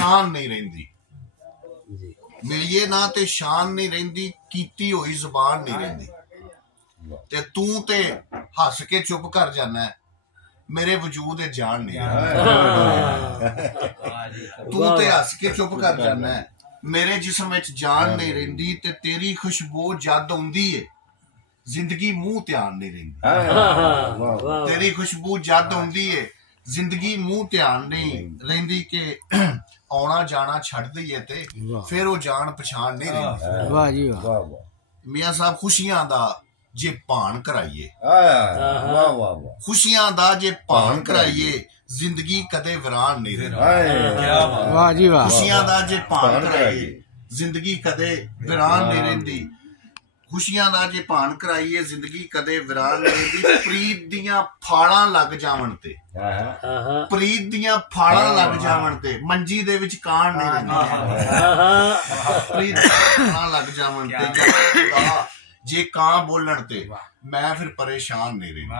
शान नहीं रहिंदी, मिलिए ना ते शान नहीं रहिंदी, कीती होई ज़बान नहीं रहिंदी। ते तू ते हस के चुप कर जाना है, मेरे वजूद जान नहीं रहिंदी। तू ते हस के चुप कर जाना है, मेरे जिस्म विच जान नहीं रहिंदी। ते तेरी खुशबू जद आउंदी है, जिंदगी मुंह ध्यान नहीं रहिंदी। तेरी खुशबू जद आउंदी है, जिंदगी मुंह ध्यान नहीं रहिंदी। के आना जाना छड़ दईए ते फिर वो जान पछाण नहीं रहिंदी। वाह जी वाह। मियां साहब खुशियां दा जे भान कराइए, खुशियां दा जे भान कराइए, जिंदगी कदे वीरान नहीं रहिंदी। वाह जी वाह। खुशियां दा जे भान कराइए, जिंदगी कदे वीरान नहीं रहिंदी। खुशियां दा जे भान कराइए, जिंदगी कदे वीरान नहीं रहिंदी। प्रीत दियां फाड़ां लग जावन ते, प्रीत दियां फाड़ां लग जावन ते, मंजी दे विच कान नहीं रहिंदी। प्रीत दियां फाड़ां लग जावन ते, जे कां बोलन ते मैं फिर परेशान नहीं रहिंदा।